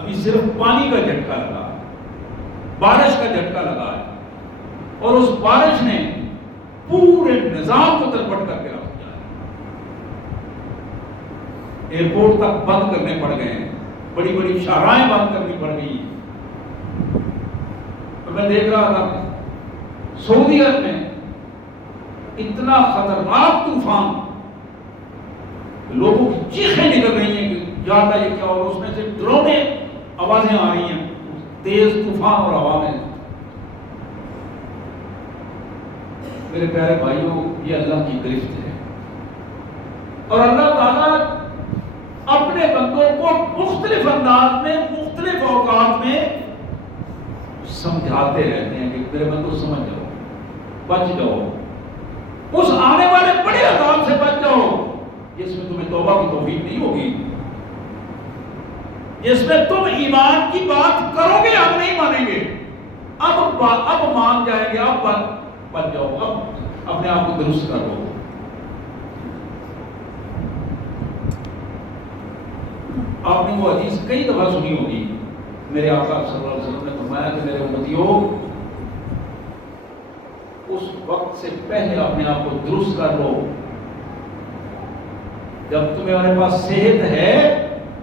ابھی صرف پانی کا جھٹکا لگا ہے، بارش کا جھٹکا لگا ہے، اور اس بارش نے پورے نظام کو ترپٹ کر کے رکھ دیا ہے۔ ایئرپورٹ تک بند کرنے پڑ گئے ہیں، بڑی بڑی شاہراہیں بند کرنی پڑ گئی۔ تو میں دیکھ رہا تھا سعودی عرب میں اتنا خطرناک طوفان، لوگوں کی چیخیں نکل رہی ہیں کہ یا اللہ یہ کیا، اور اس میں سے ڈرونے آوازیں آ رہی ہیں تیز طوفان اور ہوا میں۔ میرے پیارے بھائیوں، یہ اللہ کی گرفت ہے، اور اللہ تعالیٰ اپنے بندوں کو مختلف انداز میں مختلف اوقات میں سمجھاتے رہتے ہیں کہ میرے بندوں سمجھ جاؤ، بچ جاؤ، اس آنے والے بڑے عذاب سے بچ جاؤ جس میں تمہیں توبہ کی توفیق نہیں ہوگی، جس میں تم ایمان کی بات کرو گے اب نہیں مانیں گے، اب مان جائیں گے، اب بچ جاؤ، اب اپنے آپ کو درست کر لو۔ آپ نے وہ حدیث کئی دفعہ سنی ہوگی، میرے آقا صلی اللہ علیہ وسلم نے فرمایا کہ میرے امتیوں، اس وقت سے پہلے اپنے آپ کو درست کر لو جب تمہارے پاس صحت ہے،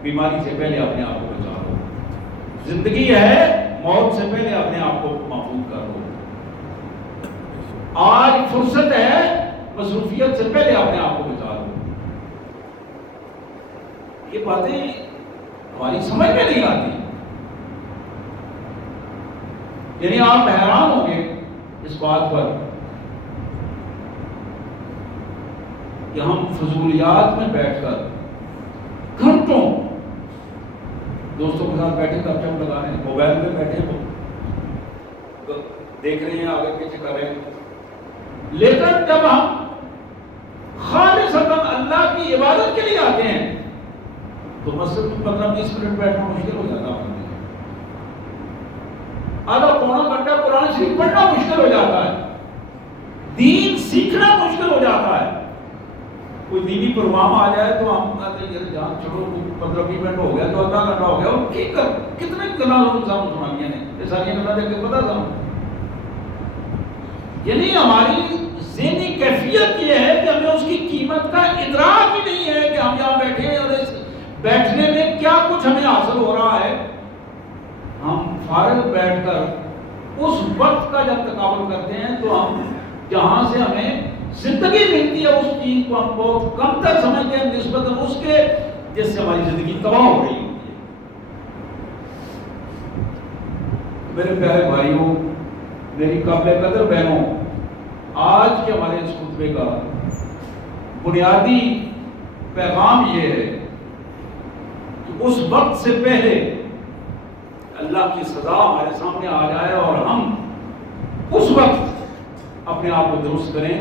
بیماری سے پہلے اپنے آپ کو بچا لو، زندگی ہے، موت سے پہلے اپنے آپ کو محفوظ کر لو، آج فرصت ہے، مصروفیت سے پہلے اپنے آپ کو بچا لو۔ یہ باتیں ہماری سمجھ میں نہیں آتی، یعنی آپ حیران ہوں گے اس بات پر کہ ہم فضولیات میں بیٹھ کر گھنٹوں دوستوں کے ساتھ بیٹھے ترجم لگا رہے ہیں، موبائل میں بیٹھے ہو دیکھ رہے ہیں، آگے پیچھے کر رہے ہیں، لیکن جب ہم خالصتاً اللہ کی عبادت کے لیے آتے ہیں تو مسجد میں 15-20 منٹ بیٹھنا مشکل ہو جاتا ہے، آدھا پونا گھنٹہ قرآن شریف پڑھنا مشکل ہو جاتا ہے، دین سیکھنا مشکل ہو جاتا ہے۔ کوئی دینی پروگرام آ جائے تو ہم کہتے ہیں یار جان چھوڑو، 15-20 منٹ ہو گیا تو آدھا گھنٹہ ہو گیا، اور کتنے گلا سنائیاں نے، یہ ساری گلا دیکھ کے پتا تھا۔ یعنی ہماری ذہنی کیفیت یہ ہے کہ ہمیں اس کی قیمت کا ادراک ہی نہیں ہے کہ ہم یہاں بیٹھے ہیں اور اس بیٹھنے میں کیا کچھ ہمیں حاصل ہو رہا ہے۔ ہم فارغ بیٹھ کر اس وقت کا جب تقابل کرتے ہیں تو ہم جہاں سے ہمیں زندگی ملتی ہے اس چیز کو ہم بہت کم تر سمجھتے ہیں نسبت اس کے جس سے ہماری زندگی تباہ ہو رہی ہوتی ہے۔ میرے پیارے بھائیوں، میری قابل قدر بہنوں، آج کے ہمارے اس خطبے کا بنیادی پیغام یہ ہے کہ اس وقت سے پہلے اللہ کی سزا ہمارے سامنے آ جائے اور ہم اس وقت اپنے آپ کو درست کریں،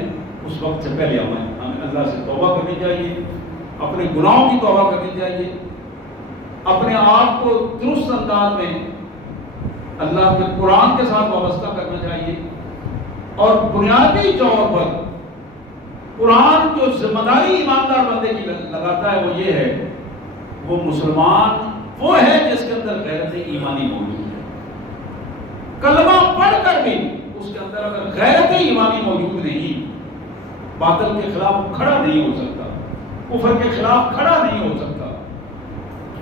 اس وقت سے پہلے ہمیں اللہ سے توبہ کرنی چاہیے، اپنے گناہوں کی توبہ کرنی چاہیے، اپنے آپ کو درست انداز میں اللہ کے قرآن کے ساتھ وابستہ کرنا چاہیے، اور بنیادی طور پر قرآن جو ذمہ داری ایماندار بندے کی لگاتا ہے وہ یہ ہے، وہ مسلمان وہ ہے جس کے اندر غیرت ایمانی موجود ہے۔ کلمہ پڑھ کر بھی اس کے اندر اگر غیرت ایمانی موجود نہیں، باطل کے خلاف کھڑا نہیں ہو سکتا، کفر کے خلاف کھڑا نہیں ہو سکتا،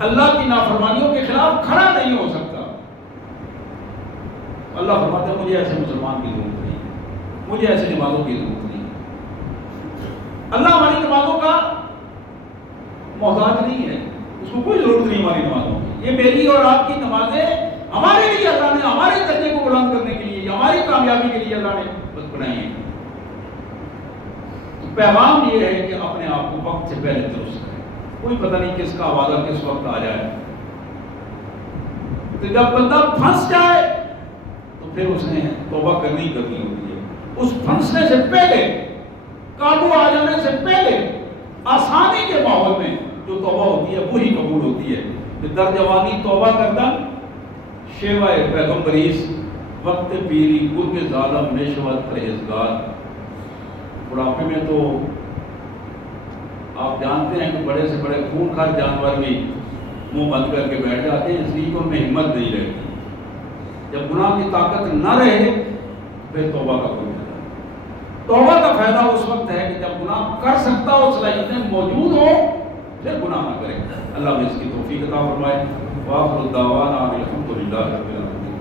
اللہ کی نافرمانیوں کے خلاف کھڑا نہیں ہو سکتا۔ اللہ فرماتا ہے مجھے ایسے مسلمان کی ضرورت نہیں، مجھے ایسے نمازوں کی ضرورت نہیں۔ اللہ ہماری نمازوں کا محتاج نہیں ہے، اس کو کوئی ضرورت نہیں ہماری نمازوں کی۔ یہ میری اور آپ کی نمازیں ہمارے لیے اللہ نے ہمارے درجے کو بلند کرنے کے لیے، ہماری کامیابی کے لیے اللہ نے بس بنائی ہے۔ تو پیغام یہ ہے کہ اپنے آپ کو وقت سے پہلے درست کریں، کوئی پتہ نہیں کس کا آوازہ کس وقت آ جائے۔ تو جب بندہ پھنس جائے تو پھر اس نے توبہ کرنی ہوتی ہے۔ اس پھنسنے سے پہلے، قابو آ جانے سے پہلے، آسانی کے ماحول میں جو توبہ ہوتی ہے وہی قبول ہوتی ہے۔ در جوانی توبہ کردن شیوائے پیغمبریس، وقت پیری گرگ ظالم نشوت پرہیزگار۔ بڑھاپے میں تو آپ جانتے ہیں کہ بڑے سے بڑے خونخوار جانور بھی منہ بند کر کے بیٹھ جاتے ہیں، اس لیے کہ ان ہمت نہیں رہتی. جب گناہ کی طاقت نہ رہے پھر توبہ کا کوئی فائدہ نہیں. توبہ کا فائدہ اس وقت ہے کہ جب گناہ کر سکتا ہو صلاحیتیں موجود ہو پھر گناہ نہ کرے. اللہ نے اس کی توفیق عطا فرمائے. وآخر الدعوانا الحمد للہ رب العالمین.